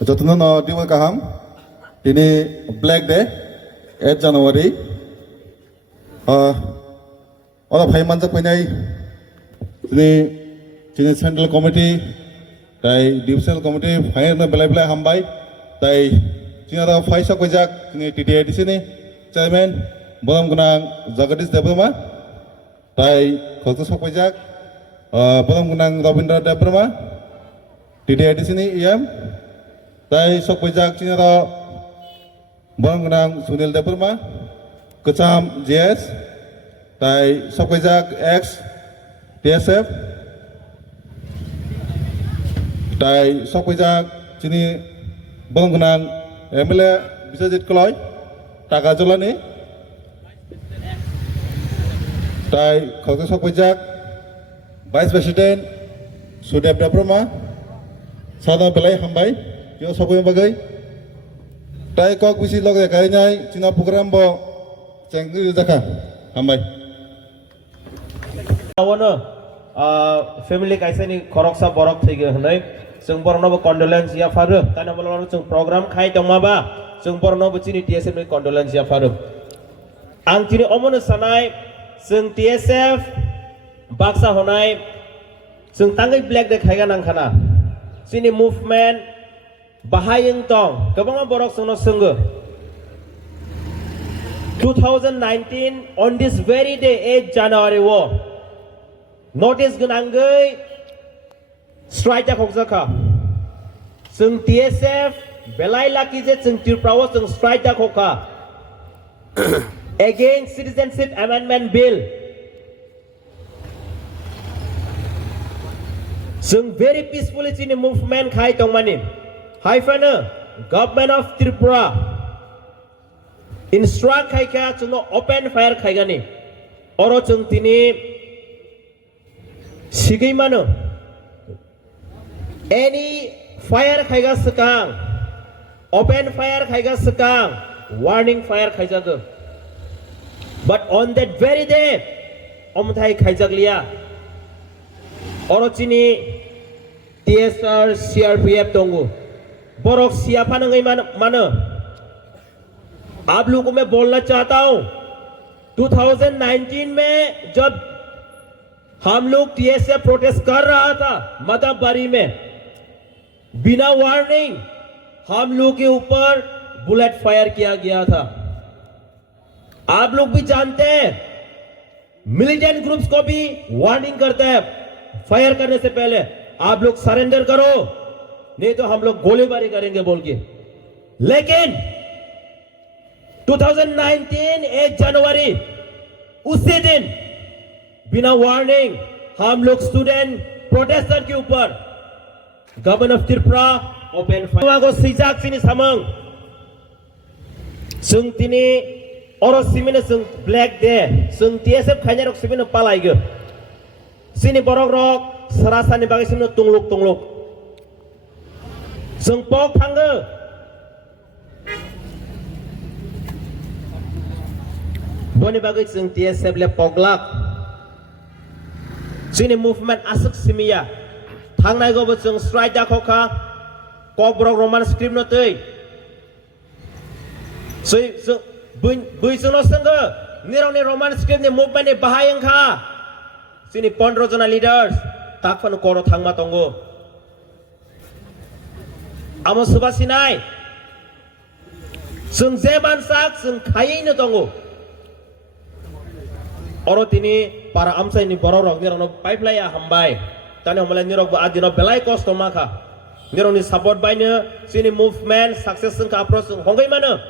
Jatunan no diwa kaham. Ini Black Day, 8 January. Orang भाई मंजक पेनाई ini Central Committee, tai Divisional Committee, भाई ना बेला हम भाई, tai ini ada भाई sok pejak ini TDI di sini, Chairman, bolam gunang Jagadish Debrama, tai khotso sok pejak, bolam gunang Robindra Debrama, TDI di sini IM, tai sok pejak ini ada bolam gunang Sunil Debrama, Kecam JS, tai sok pejak X TSF, tai sok pejak sini bolam gunang MLA Biswajit Kloy, Taka Jolani, tai khotso sok pejak Vice President Sudev Debrama, Sada Belai Hambai, yo sok yang bagai, tai kok bisi log ya kayaknya Cina program bo cengkir jaka Hambai. Awana family kaisa ni koroksa borok thege hanai sung borno bo condolence ya faru tana bolon sung program khai tongma ba sung borno bo chini TSF ni condolence ya faru ang chini omon sanai sung TSF baksa honai sung tangai black de khaiga nang khana sini movement bahayeng tong kabang borok sung no sunggu 2019 on this very day 8 January wo notice gunangai strike ja khokjaka sung TSF belai laki je sung tirprawo sung strike ja khoka against citizenship amendment bill sung very peacefully in movement khai tongmani haifana government of Tripura instruct khai kya chung open fire khai gani oro chung tini sigai mano any fire khai ga sakang open fire khai ga sakang warning fire khai jaga but on that very day omthai khai jaglia oro chini TSR CRPF tongu borok siapa nangai mana आप लोगों को मैं बोलना चाहता हूं 2019 में जब हम लोग TSF प्रोटेस्ट कर रहा था मदबबारी में बिना वार्निंग हम लोग के ऊपर बुलेट फायर किया गया था आप लोग भी जानते हैं मिलिटेंट ग्रुप्स को भी वार्निंग करते हैं फायर करने से पहले आप लोग सरेंडर करो नहीं तो हम लोग गोलीबारी करेंगे बोल के लेकिन 2019 8 जनवरी उसी दिन बिना वार्निंग हम लोग स्टूडेंट प्रोटेस्टर के ऊपर governor of Tripura open fire को सिजाक सिनी समंग सुंग तिनी और सिमिने सुंग ब्लैक डे सुंग TSF खाइने रok सिमिने पालाइगे सिनी बरक रक सरासानि बागै सिमिने तुंगलुक सुंग पक थांगो Boni bagai sung TSF le poglak sini movement asuk simia thangnai go sung strike da khoka kok brok roman script no tei so bui sung no sung nirong ni roman script ni movement ni bahayang kha sini 15 jona leaders takfan koro thangma tongo amo subasinai sung zeban sak sung khai no tongo oro tini para amsai ni bororok nirong pipeline ya hambai tani homala nirok adino belai kosto maka nirong ni support by ne sini movement success ka approach hongai mana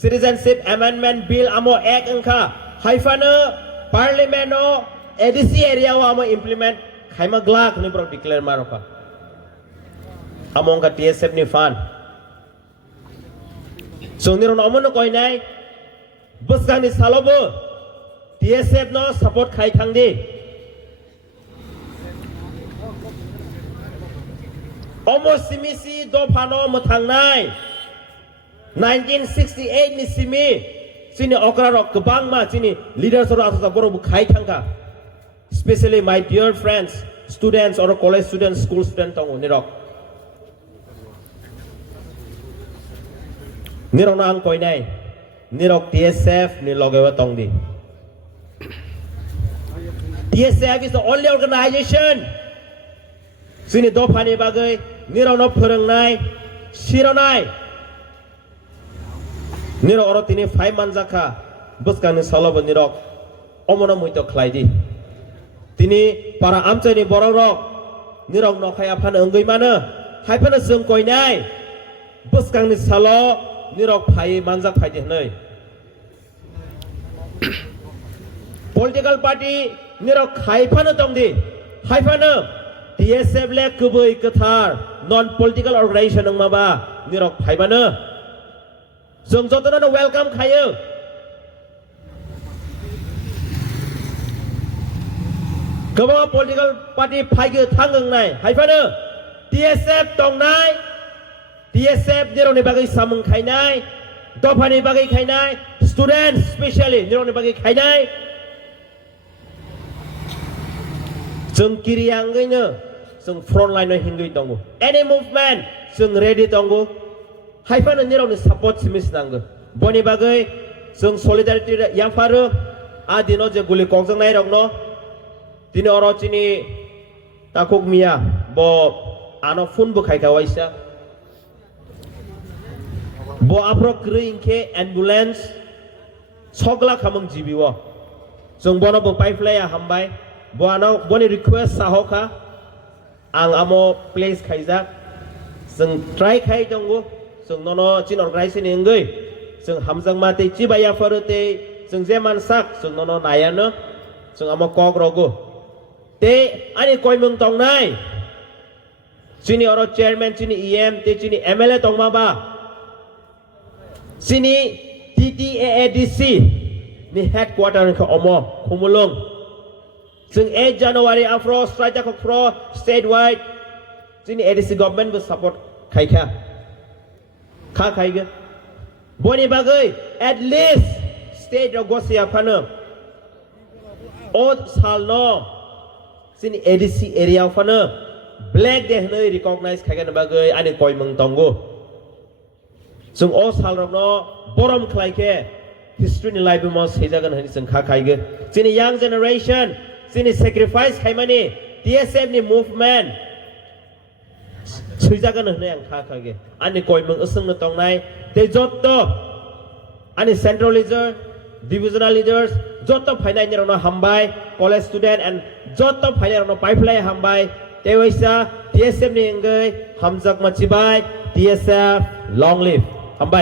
citizenship amendment bill amo act angka haifana parliament no ADC area wa amo implement khaima glak ni bro declare maroka amo angka TSF ni fan so nirong amo no koi nai buskan ni salobo TSF no support khai thangdi almost simisi do phano mo thangnai 1968 ni simi sini okra rok kebang ma sini leaders or asa boro bu khai thangka especially my dear friends students or college students school students tong ni rok นี่เรานางคอยในนี่เรา TSF นี่เราเกว่าตรงดี TSF is the only organization ซึ่งนี่ตัวพันธุ์บางเลยนี่เรานับเพิงนายชีเรานายนี่เราอรตินี่ไฟมันจักค่ะบุษการนี่สารบันนี่เราอมน้ำมุยตัวใครดีทีนี้ปาราอัมเจนี่บอร์รอกนี่เรานอกให้อภันเอิงกุยมาเนอะให้พันเสื่อมก่อยนายบุษการนี่สารนี่เราไฟมันจักไฟเดียนเลย political party นี่เราไขพันตรงดีไขพันTSF เล็กคือบุยกระทา non political organization นึงมาบ้านี่เราไขพันส่งจดนั้น welcome ใครก็ว่า political party ไผ่คือทั้งหนึ่งในไขพันTSF ตรงไหน TSF นี่เราในบางสามังใครไหนตัวพันในบางใครไหน student especially นี่เราในบางใครไหนซึ่งกิริยังไงเนอะซึ่ง front line ในหิงกุยตองกู any movement ซึ่ง ready ตองกูให้พันนี่เราใน support สิมิสนังกูบนนี้บางซึ่ง solidarity ยังฟาร์อาดิโนจะกุลีกองจังไหนหรอกเนาะทีนี้อรจินีตาคุกเมียบ่อาโนฟุนบุกใครเขาไว้ซะบ่อัปรกรีอิงเค ambulance ช็อกละขมังจีบีวะซึ่งบ่นบ่ไปฟลายฮัมไปบ่อาโนบ่นี่ request สาวค่ะอังอโม place ใครซักซึ่ง try ใครจงกูซึ่งโนโนจิน organization เองเลยซึ่งฮัมจังมาเตจิบายาฟารุเตซึ่งเจมันซักซึ่งโนโนนายเนอะซึ่งอโมกอกรกูเตอันนี้คอยมึงตรงไหนชินีอรอ chairman ชินี EM เตชินี MLA ตรงมาบ้าชินี TTAADC นี่ headquarter ของอโมคุมุลงซึ่ง8 January afro strike จากฟรอ statewide ชินี ADC government บุ support ใครแค่ข้าใครกันบนนี้บางเลย at least state เราก็เสียพันธุ์โอ๊ตสัลโนสิน ADC area ฟันเนอร์ black เดห์เลย recognize ใครกันบ้างเลยอันนี้คอยมึงตองกูซึ่งโอ๊ตสัลเราเนาะบรมใครแค่ history ในไลฟ์มันเสียกันให้ซึ่งข้าใครกันสิน young generation สิน sacrifice ใครมานี่ TSF นี่ movement ช่วยกันให้ยังข้าใครกันอันนี้คอยมึงซึ่งในตรงไหนแต่จดต่ออันนี้ central leader divisional leaders จดต่อภายในเนี่ยเราทำไป college student and จดต่อภายในเราไปเพลย์ทำไปเทวิสา TSF นี่เองเลยทำจากมาชิบาย TSF long live ทำไป